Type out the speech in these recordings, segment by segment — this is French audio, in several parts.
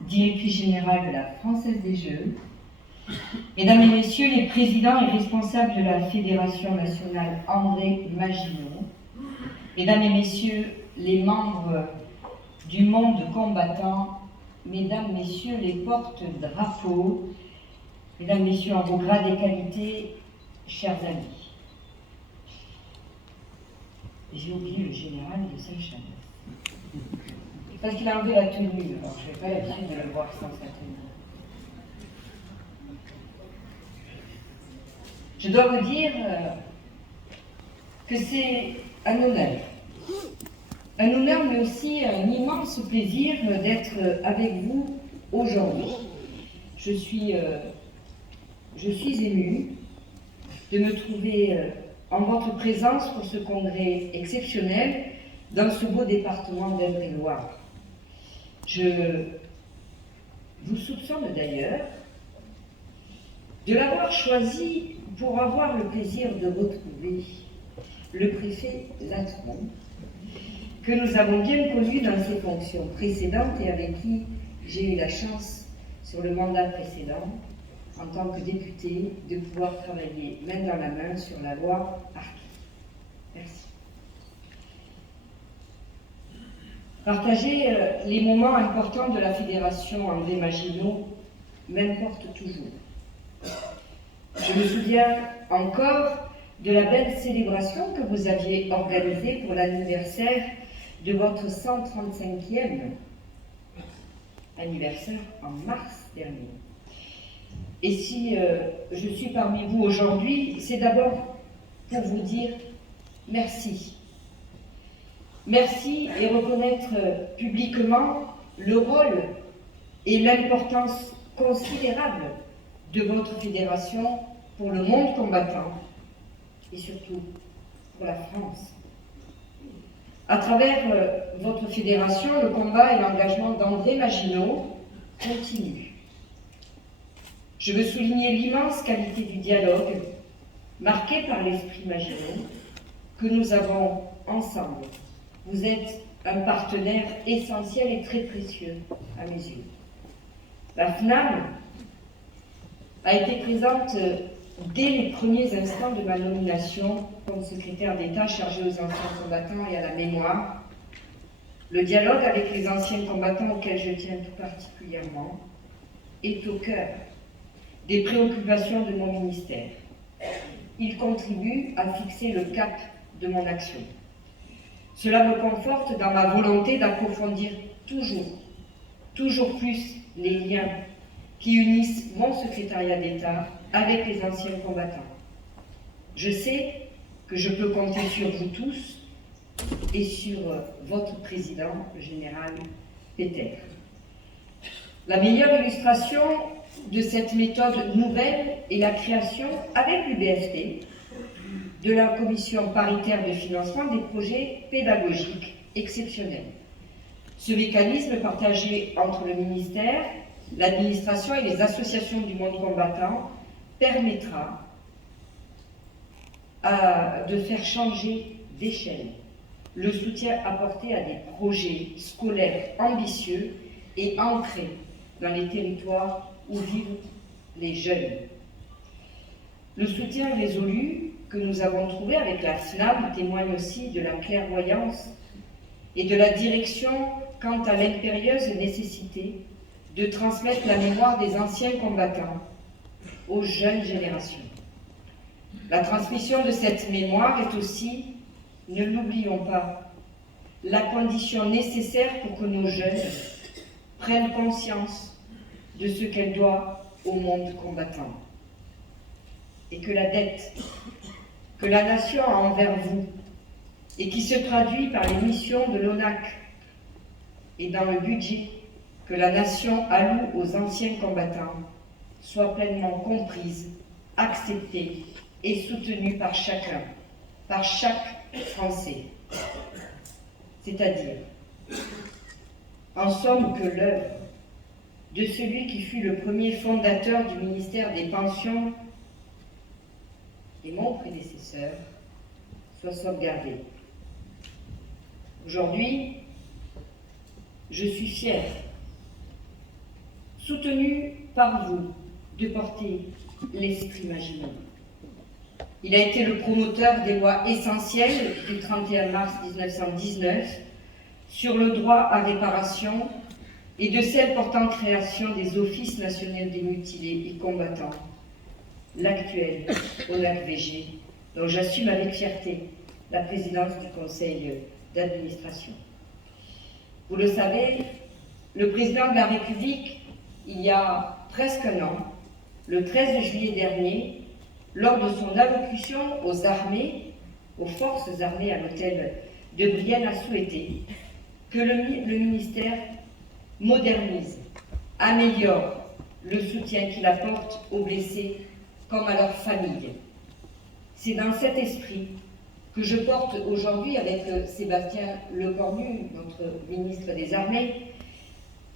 Directrice générale de la Française des Jeux, Mesdames et Messieurs les présidents et responsables de la Fédération nationale André Maginot, Mesdames et Messieurs les membres du monde combattant, Mesdames, Messieurs les porte-drapeaux, Mesdames, Messieurs en vos grades et qualités, chers amis. J'ai oublié le général de Saint-Chamas. Parce qu'il a enlevé la tenue, alors je n'ai pas l'habitude de le voir sans sa tenue. Je dois vous dire que c'est un honneur. Un honneur, mais aussi un immense plaisir d'être avec vous aujourd'hui. Je suis émue de me trouver en votre présence pour ce congrès exceptionnel dans ce beau département d'Indre-et-Loire. Je vous soupçonne d'ailleurs de l'avoir choisi pour avoir le plaisir de retrouver le préfet Latron, que nous avons bien connu dans ses fonctions précédentes et avec qui j'ai eu la chance, sur le mandat précédent, en tant que député, de pouvoir travailler main dans la main sur la loi Arquet. Merci. Partager les moments importants de la Fédération André Maginot m'importe toujours. Je me souviens encore de la belle célébration que vous aviez organisée pour l'anniversaire de votre 135e anniversaire en mars dernier. Et si je suis parmi vous aujourd'hui, c'est d'abord pour vous dire merci. Merci et reconnaître publiquement le rôle et l'importance considérable de votre fédération pour le monde combattant et surtout pour la France. À travers votre fédération, le combat et l'engagement d'André Maginot continuent. Je veux souligner l'immense qualité du dialogue marqué par l'esprit Maginot que nous avons ensemble. Vous êtes un partenaire essentiel et très précieux à mes yeux. La FNAM a été présente dès les premiers instants de ma nomination comme secrétaire d'État chargé aux anciens combattants et à la mémoire. Le dialogue avec les anciens combattants auxquels je tiens tout particulièrement est au cœur des préoccupations de mon ministère. Il contribue à fixer le cap de mon action. Cela me conforte dans ma volonté d'approfondir toujours plus les liens qui unissent mon secrétariat d'État avec les anciens combattants. Je sais que je peux compter sur vous tous et sur votre président, le général Peter. La meilleure illustration de cette méthode nouvelle est la création, avec l'UBFT, de la commission paritaire de financement des projets pédagogiques exceptionnels. Ce mécanisme partagé entre le ministère, l'administration et les associations du monde combattant permettra de faire changer d'échelle le soutien apporté à des projets scolaires ambitieux et ancrés dans les territoires où vivent les jeunes. Le soutien résolu que nous avons trouvé avec la FNAM témoigne aussi de la clairvoyance et de la direction quant à l'impérieuse nécessité de transmettre la mémoire des anciens combattants aux jeunes générations. La transmission de cette mémoire est aussi, ne l'oublions pas, la condition nécessaire pour que nos jeunes prennent conscience de ce qu'elle doit au monde combattant. Et que la dette que la nation a envers vous et qui se traduit par les missions de l'ONAC et dans le budget que la nation alloue aux anciens combattants soit pleinement comprise, acceptée et soutenue par chacun, par chaque Français. C'est-à-dire, en somme, que l'œuvre de celui qui fut le premier fondateur du ministère des Pensions et mon prédécesseur soit sauvegardée. Aujourd'hui, je suis fière soutenu par vous, de porter l'esprit Maginot. Il a été le promoteur des lois essentielles du 31 mars 1919 sur le droit à réparation et de celles portant création des offices nationaux des mutilés et combattants, l'actuel ONAC-VG, dont j'assume avec fierté la présidence du conseil d'administration. Vous le savez, le président de la République, il y a presque un an, le 13 juillet dernier, lors de son allocution aux armées, aux forces armées à l'hôtel de Brienne, a souhaité que le ministère modernise, améliore le soutien qu'il apporte aux blessés comme à leurs familles. C'est dans cet esprit que je porte aujourd'hui avec Sébastien Lecornu, notre ministre des Armées,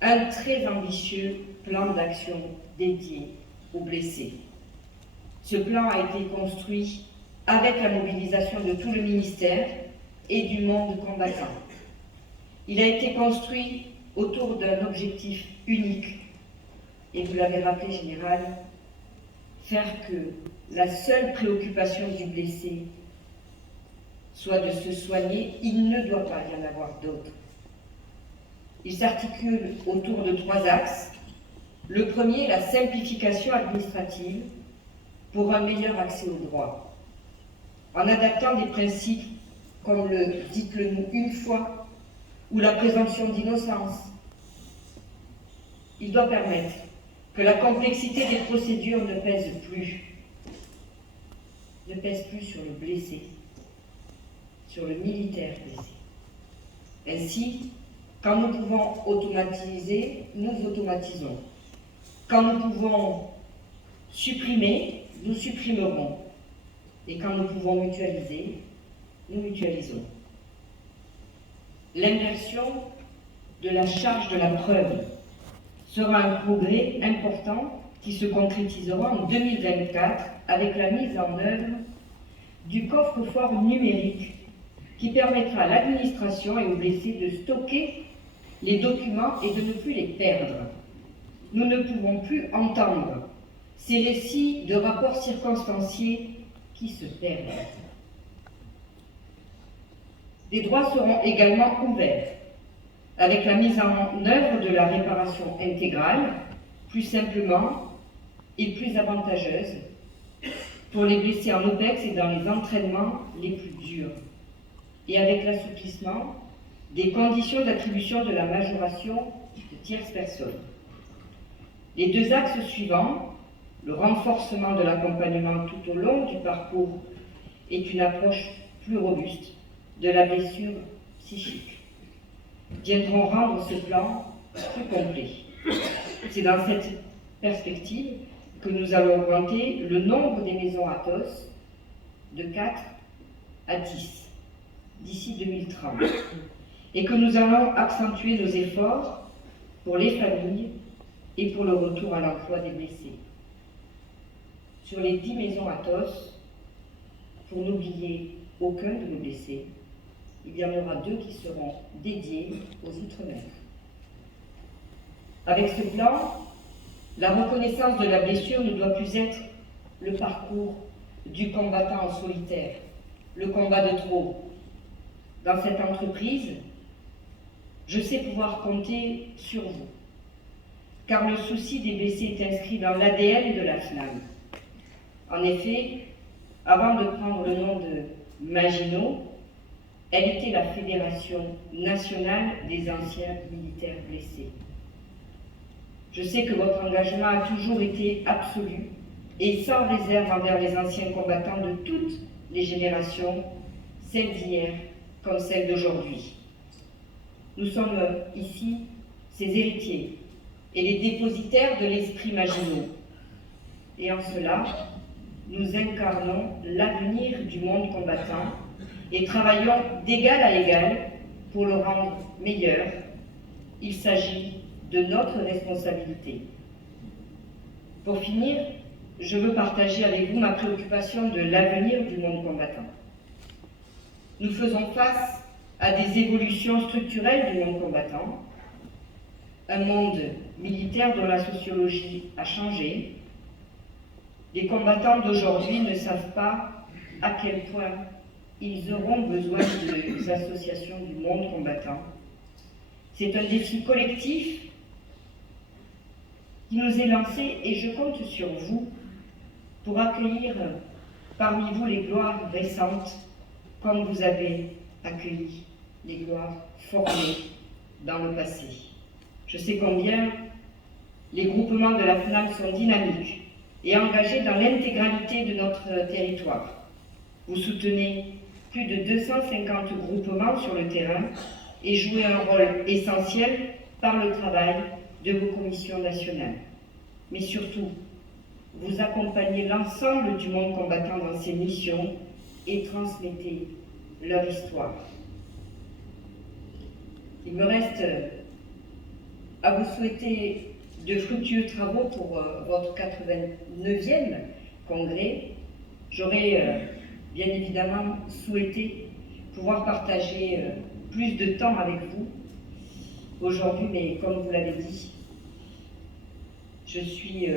un très ambitieux plan d'action dédié aux blessés. Ce plan a été construit avec la mobilisation de tout le ministère et du monde combattant. Il a été construit autour d'un objectif unique, et vous l'avez rappelé, Général, faire que la seule préoccupation du blessé soit de se soigner. Il ne doit pas y en avoir d'autres. Il s'articule autour de 3 axes. Le premier, la simplification administrative pour un meilleur accès au droit, en adaptant des principes comme le « dites-le-nous une fois » ou la présomption d'innocence. Il doit permettre que la complexité des procédures ne pèse plus sur le blessé, sur le militaire blessé. Ainsi, quand nous pouvons automatiser, nous automatisons. Quand nous pouvons supprimer, nous supprimerons. Et quand nous pouvons mutualiser, nous mutualisons. L'inversion de la charge de la preuve sera un progrès important qui se concrétisera en 2024 avec la mise en œuvre du coffre-fort numérique qui permettra à l'administration et aux blessés de stocker les documents et de ne plus les perdre. Nous ne pouvons plus entendre ces récits de rapports circonstanciés qui se perdent. Des droits seront également ouverts avec la mise en œuvre de la réparation intégrale, plus simplement et plus avantageuse pour les blessés en OPEX et dans les entraînements les plus durs, et avec l'assouplissement des conditions d'attribution de la majoration de tierces personnes. Les 2 axes suivants, le renforcement de l'accompagnement tout au long du parcours, est une approche plus robuste de la blessure psychique, viendront rendre ce plan plus complet. C'est dans cette perspective que nous allons augmenter le nombre des maisons Athos de 4 à 10 d'ici 2030 et que nous allons accentuer nos efforts pour les familles et pour le retour à l'emploi des blessés. Sur les 10 maisons Athos, pour n'oublier aucun de nos blessés, il y en aura 2 qui seront dédiés aux Outre-mer. Avec ce plan, la reconnaissance de la blessure ne doit plus être le parcours du combattant en solitaire, le combat de trop. Dans cette entreprise, je sais pouvoir compter sur vous, car le souci des blessés est inscrit dans l'ADN de la FNAM. En effet, avant de prendre le nom de Maginot, elle était la Fédération nationale des anciens militaires blessés. Je sais que votre engagement a toujours été absolu et sans réserve envers les anciens combattants de toutes les générations, celles d'hier comme celles d'aujourd'hui. Nous sommes ici ses héritiers et les dépositaires de l'esprit Maginot. Et en cela, nous incarnons l'avenir du monde combattant et travaillons d'égal à égal pour le rendre meilleur. Il s'agit de notre responsabilité. Pour finir, je veux partager avec vous ma préoccupation de l'avenir du monde combattant. Nous faisons face à des évolutions structurelles du monde combattant, un monde militaire dont la sociologie a changé. Les combattants d'aujourd'hui ne savent pas à quel point ils auront besoin des associations du monde combattant. C'est un défi collectif qui nous est lancé et je compte sur vous pour accueillir parmi vous les gloires récentes comme vous avez accueilli les gloires formées dans le passé. Je sais combien les groupements de la FNAM sont dynamiques et engagés dans l'intégralité de notre territoire. Vous soutenez plus de 250 groupements sur le terrain et jouez un rôle essentiel par le travail de vos commissions nationales. Mais surtout, vous accompagnez l'ensemble du monde combattant dans ses missions et transmettez leur histoire. Il me reste à vous souhaiter de fructueux travaux pour votre 89e congrès. J'aurais bien évidemment souhaité pouvoir partager plus de temps avec vous aujourd'hui, mais comme vous l'avez dit, je suis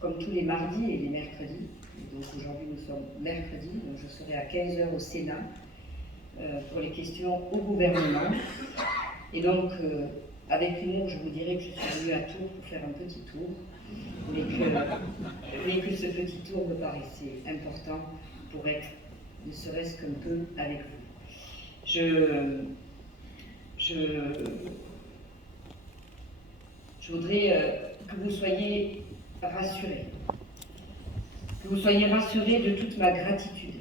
comme tous les mardis et les mercredis, donc aujourd'hui nous sommes mercredi, donc je serai à 15 h au Sénat pour les questions au gouvernement. Et donc, avec humour, je vous dirais que je suis venue à Tours pour faire un petit tour, mais que ce petit tour me paraissait important pour être, ne serait-ce qu'un peu, avec vous. Je voudrais que vous soyez rassurés, de toute ma gratitude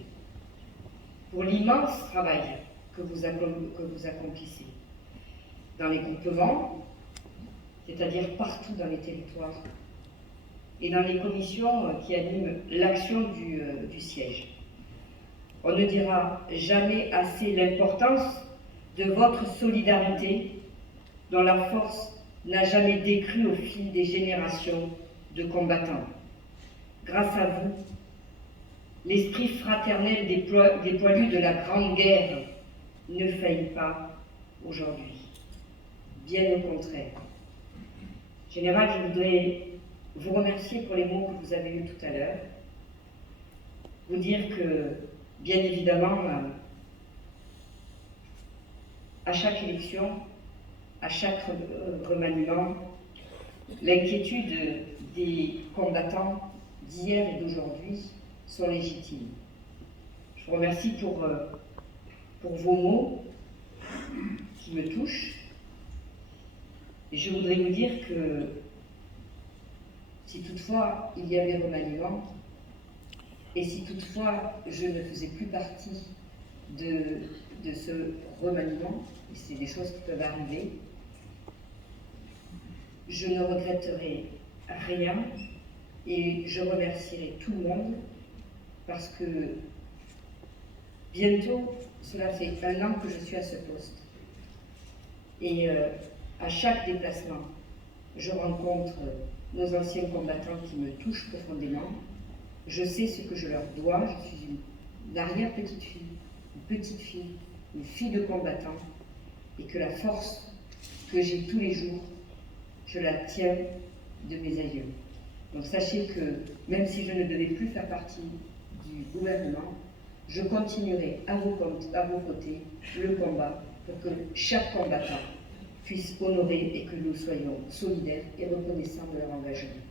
pour l'immense travail que vous accomplissez dans les groupements, c'est-à-dire partout dans les territoires, et dans les commissions qui animent l'action du siège. On ne dira jamais assez l'importance de votre solidarité, dont la force n'a jamais décru au fil des générations de combattants. Grâce à vous, l'esprit fraternel des poilus de la Grande Guerre ne faillit pas aujourd'hui. Bien au contraire. Général, je voudrais vous remercier pour les mots que vous avez eus tout à l'heure. Vous dire que, bien évidemment, à chaque élection, à chaque remaniement, l'inquiétude des combattants d'hier et d'aujourd'hui sont légitimes. Je vous remercie pour vos mots qui me touchent. Et je voudrais vous dire que si toutefois il y avait remaniement, et si toutefois je ne faisais plus partie de ce remaniement, et c'est des choses qui peuvent arriver, je ne regretterai rien et je remercierai tout le monde parce que bientôt, cela fait 1 an que je suis à ce poste. Et à chaque déplacement, je rencontre nos anciens combattants qui me touchent profondément. Je sais ce que je leur dois. Je suis une arrière-petite-fille, une fille de combattant, et que la force que j'ai tous les jours, je la tiens de mes aïeux. Donc sachez que même si je ne devais plus faire partie du gouvernement, je continuerai à vos côtés le combat pour que chaque combattant puisse honorer et que nous soyons solidaires et reconnaissants de leur engagement.